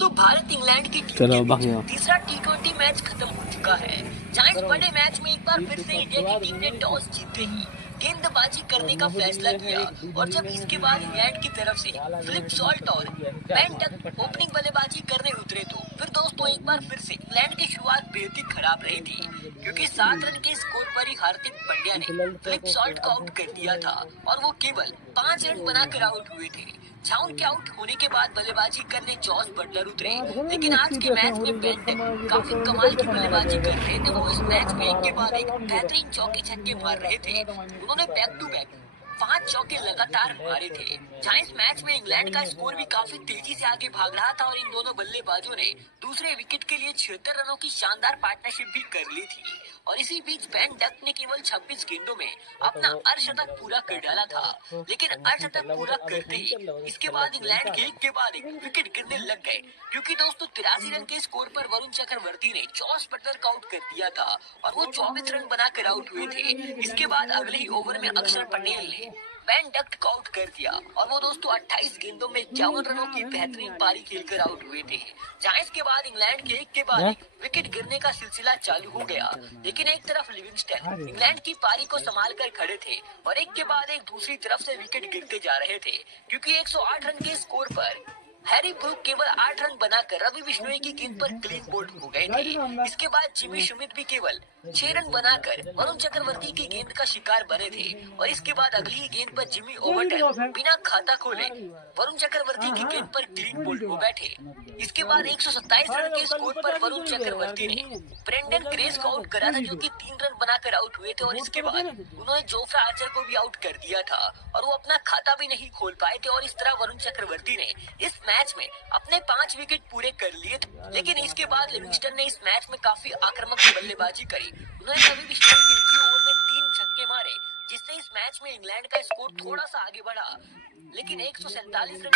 दोस्तों भारत इंग्लैंड की टीम के बीच तीसरा T20 मैच खत्म हो चुका है। जहां इस बड़े मैच में एक बार फिर से इंडिया की टीम ने टॉस जीतते ही गेंदबाजी करने का फैसला किया और जब इसके बाद इंग्लैंड की तरफ से फिलिप सॉल्ट और बेन डक ओपनिंग बल्लेबाजी करने उतरे तो फिर दोस्तों एक बार फिर से इंग्लैंड की शुरुआत बेहद ही खराब रही थी, क्योंकि 7 रन के स्कोर पर ही हार्दिक पांड्या ने फिलिप सॉल्ट को आउट कर दिया था और वो केवल 5 रन बनाकर आउट हुए थे। जहां उनके आउट होने के बाद बल्लेबाजी करने जॉस बटलर उतरे, लेकिन आज के मैच में बेन डक काफी कमाल की बल्लेबाजी कर रहे थे। वो इस मैच में एक के बाद एक बेहतरीन चौके छक्के मार रहे थे। उन्होंने बैक टू बैक 5 चौके लगातार मारे थे। जहां इस मैच में इंग्लैंड का स्कोर भी काफी तेजी से आगे भाग रहा था और इन दोनों बल्लेबाजों ने दूसरे विकेट के लिए 76 रनों की शानदार पार्टनरशिप भी कर ली थी। और इसी बीच बेन डक ने केवल 26 गेंदों में अपना अर्धशतक पूरा कर डाला था, लेकिन अर्धशतक पूरा करते ही इसके बाद इंग्लैंड के एक के बाद एक विकेट गिरने लग गए, क्योंकि दोस्तों 83 रन के स्कोर पर वरुण चक्रवर्ती ने जॉस बटलर को आउट कर दिया था और वो 24 रन बनाकर आउट हुए थे। इसके बाद अगले ही ओवर में अक्षर पटेल ने बेन डक को आउट कर दिया और वो दोस्तों 28 गेंदों में 51 रनों की बेहतरीन पारी खेलकर आउट हुए थे। जहां इसके बाद इंग्लैंड के एक के बाद एक विकेट गिरने का सिलसिला चालू हो गया, लेकिन एक तरफ लिविंगस्टन इंग्लैंड की पारी को संभाल कर खड़े थे और एक के बाद एक दूसरी तरफ से विकेट गिरते जा रहे थे, क्योंकि 108 रन के स्कोर पर हैरी ब्रूक केवल 8 रन बनाकर रवि बिश्नोई की गेंद पर क्लीन बोल्ड हो गए थे। इसके बाद जिमी शुमित भी केवल 6 रन बनाकर वरुण चक्रवर्ती की गेंद का शिकार बने थे और इसके बाद अगली गेंद पर जिमी ओवर्टन बिना खाता खोले वरुण चक्रवर्ती की गेंद पर क्लीन बोल्ड हो बैठे। इसके बाद 127 रन के स्कोर पर वरुण चक्रवर्ती ने ब्रेंडन ग्रेस को आउट करा था, जो कि 3 रन बनाकर आउट हुए थे और इसके बाद उन्होंने जोफ्रा आर्चर को भी आउट कर दिया था और वो अपना खाता भी नहीं खोल पाए थे। और इस तरह वरुण चक्रवर्ती ने इस मैच में अपने 5 विकेट पूरे कर लिए थे। लेकिन इसके बाद लिविंगस्टन ने इस मैच में काफी आक्रामक बल्लेबाजी करी। उन्होंने रवि बिश्नोई के एक ही ओवर में 3 छक्के मारे, जिससे इस मैच में इंग्लैंड का स्कोर थोड़ा सा आगे बढ़ा, लेकिन 147 रन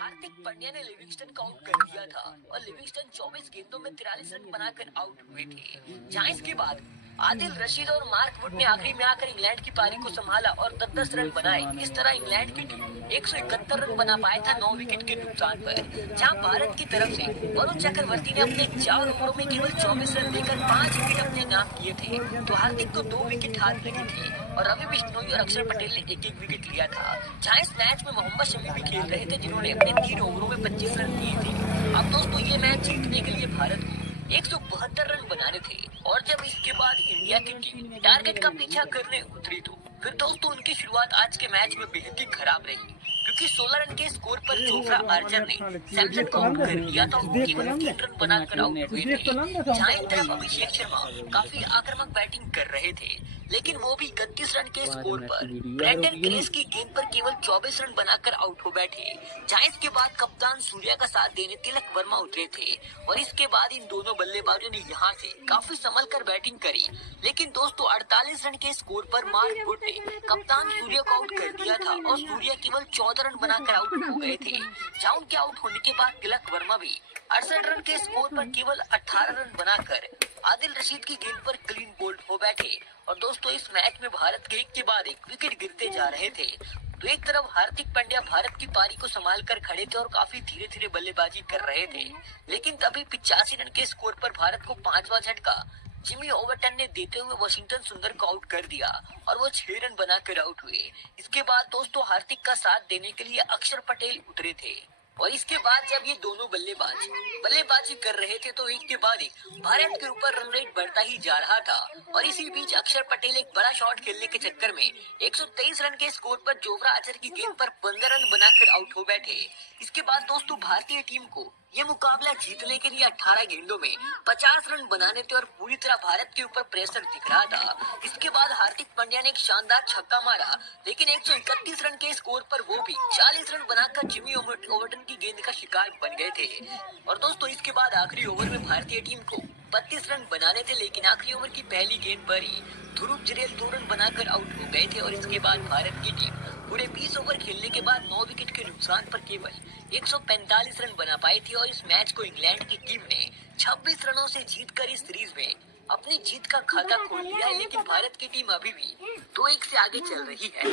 हार्दिक पांड्या ने लिविंगस्टन को आउट कर दिया था और लिविंगस्टन 24 गेंदों में 43 रन बनाकर आउट हुए थे। जहां इसके बाद आदिल रशीद और मार्क वुड ने आखिरी में आकर इंग्लैंड की पारी को संभाला और 10-10 रन बनाए। इस तरह इंग्लैंड की टीम 171 रन बना पाया था 9 विकेट के नुकसान पर। जहां भारत की तरफ से वरुण चक्रवर्ती ने अपने 4 ओवरों में केवल 24 रन देकर 5 विकेट अपने नाम किए थे, तो हार्दिक को 2 विकेट हाथ लगे थे और रवि बिश्नोई और अक्षर पटेल ने एक एक विकेट लिया था। जहां इस मैच में मोहम्मद शमी भी खेल रहे थे, जिन्होंने अपने 3 ओवरों में 25 रन दिए थे। अब दोस्तों ये मैच जीतने के लिए भारत को 172 रन बनाने थे और जब इसके बाद इंडिया की टीम टारगेट का पीछा करने उतरी तो फिर दोस्तों उनकी शुरुआत आज के मैच में बेहद ही खराब रही, क्योंकि 16 रन के स्कोर पर जोफ्रा आर्चर ने सैमसन को आउट कर दिया था। वो केवल 3 रन बनाकर आउट हुए थे। जहां एक तरफ अभिषेक शर्मा काफी आक्रामक बैटिंग कर रहे थे, लेकिन वो भी 31 रन के स्कोर पर ब्रेंडन ग्रेस की गेंद पर केवल 24 रन बनाकर आउट हो बैठे। जहां इसके बाद कप्तान सूर्या का साथ देने तिलक वर्मा उतरे थे और इसके बाद इन दोनों बल्लेबाजों ने यहां से काफी संभल कर बैटिंग करी, लेकिन दोस्तों 48 रन के स्कोर पर मार्क वुड ने कप्तान सूर्या को आउट कर दिया था और सूर्या केवल 14 रन बनाकर आउट हो गए थे। जहां उनके आउट होने के बाद तिलक वर्मा भी 68 रन के स्कोर पर केवल 18 रन बनाकर आदिल रशीद की गेंद पर क्लीन बोल्ड हो बैठे। और दोस्तों इस मैच में भारत के एक के बाद एक विकेट गिरते जा रहे थे, तो एक तरफ हार्दिक पांड्या भारत की पारी को संभाल कर खड़े थे और काफी धीरे धीरे बल्लेबाजी कर रहे थे, लेकिन तभी 85 रन के स्कोर पर भारत को 5वां झटका जिमी ओवर्टन ने देते हुए वाशिंगटन सुंदर को आउट कर दिया और वो 6 रन बनाकर आउट हुए। इसके बाद दोस्तों हार्दिक का साथ देने के लिए अक्षर पटेल उतरे थे और इसके बाद जब ये दोनों बल्लेबाज बल्लेबाजी कर रहे थे तो एक के बाद एक भारत के ऊपर रन रेट बढ़ता ही जा रहा था और इसी बीच अक्षर पटेल एक बड़ा शॉट खेलने के चक्कर में 123 रन के स्कोर पर जोफ्रा आर्चर की गेंद पर 15 रन बनाकर आउट हो बैठे। इसके बाद दोस्तों भारतीय टीम को ये मुकाबला जीतने के लिए 18 गेंदों में 50 रन बनाने थे और पूरी तरह भारत के ऊपर प्रेशर दिख रहा था। इसके बाद हार्दिक पांड्या ने एक शानदार छक्का मारा, लेकिन 131 रन के स्कोर पर वो भी 40 रन बनाकर जिमी ओवर्टन की गेंद का शिकार बन गए थे। और दोस्तों इसके बाद आखिरी ओवर में भारतीय टीम को 32 रन बनाने थे, लेकिन आखिरी ओवर की पहली गेंद पर ही ध्रुव जरेल 2 रन बनाकर आउट हो गए थे और इसके बाद भारत की टीम पूरे 20 ओवर खेलने के बाद 9 विकेट के नुकसान पर केवल 145 रन बना पाई थी और इस मैच को इंग्लैंड की टीम ने 26 रनों से जीतकर इस सीरीज में अपनी जीत का खाता खोल लिया है। लेकिन भारत की टीम अभी भी 2-1 से आगे चल रही है।